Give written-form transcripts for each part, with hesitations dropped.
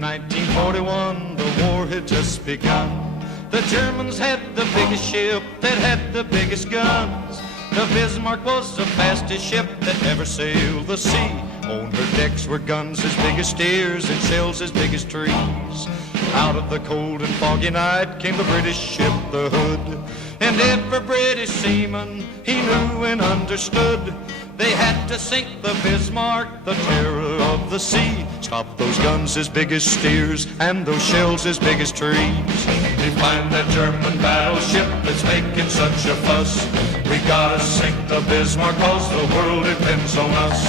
1941, the war had just begun. The Germans had the biggest ship that had the biggest guns. The Bismarck was the fastest ship that ever sailed the sea. On her decks were guns as big as steers and shells as big as trees. Out of the cold and foggy night came the British ship, the Hood. And every British seaman, he knew and understood, they had to sink the Bismarck, the terror of the sea. Stop those guns as big as steers and those shells as big as trees. We find that German battleship that's making such a fuss. We gotta sink the Bismarck 'cause the world depends on us.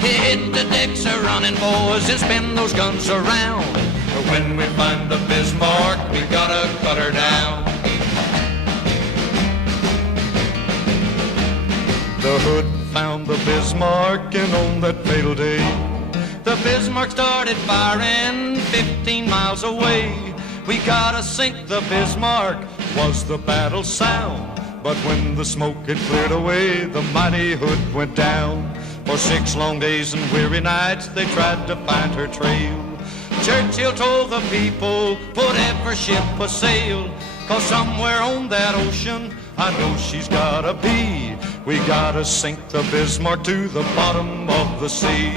Hit the decks a-running, boys, and spin those guns around. But when we find the Bismarck, we gotta cut her down. The Hood found the Bismarck, and on that fatal day, the Bismarck started firing 15 miles away. We gotta sink the Bismarck was the battle sound. But when the smoke had cleared away, the mighty Hood went down. For 6 long days and weary nights they tried to find her trail. Churchill told the people, put every ship a sail, 'cause somewhere on that ocean I know she's gotta be. We gotta sink the Bismarck to the bottom of the sea.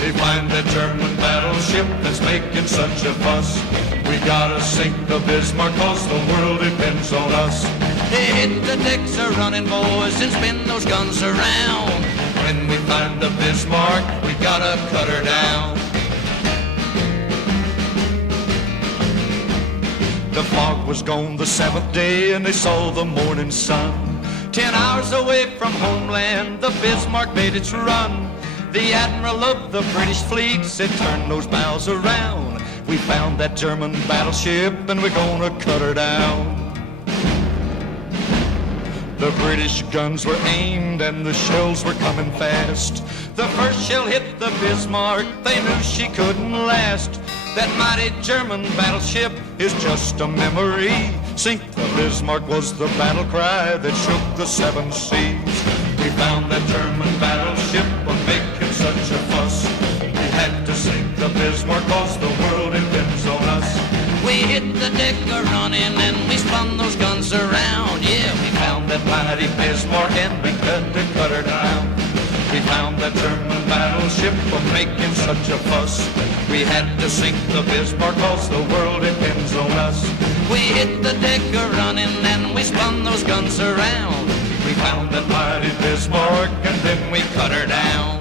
We find that German battleship that's making such a fuss. We gotta sink the Bismarck 'cause the world depends on us. Hit the decks a-running, boys, and spin those guns around. When we find the Bismarck, we gotta cut her down. The fog was gone the 7th day, and they saw the morning sun. 10 hours away from homeland, the Bismarck made its run. The admiral of the British fleet said, turn those bows around. We found that German battleship, and we're gonna cut her down. The British guns were aimed and the shells were coming fast. The first shell hit the Bismarck, they knew she couldn't last. That mighty German battleship is just a memory. Sink the Bismarck was the battle cry that shook the 7 seas. We found that German battleship was making such a fuss. We had to sink the Bismarck 'cause the world depends on us. We hit the deck a-running and we spun those guns around. Yeah, we found that mighty Bismarck and we had to cut her down. We found that German battleship was making such a fuss. We had to sink the Bismarck 'cause the world depends on us. We hit the deck a-running and we spun those guns around. We found that mighty Bismarck and then we cut her down.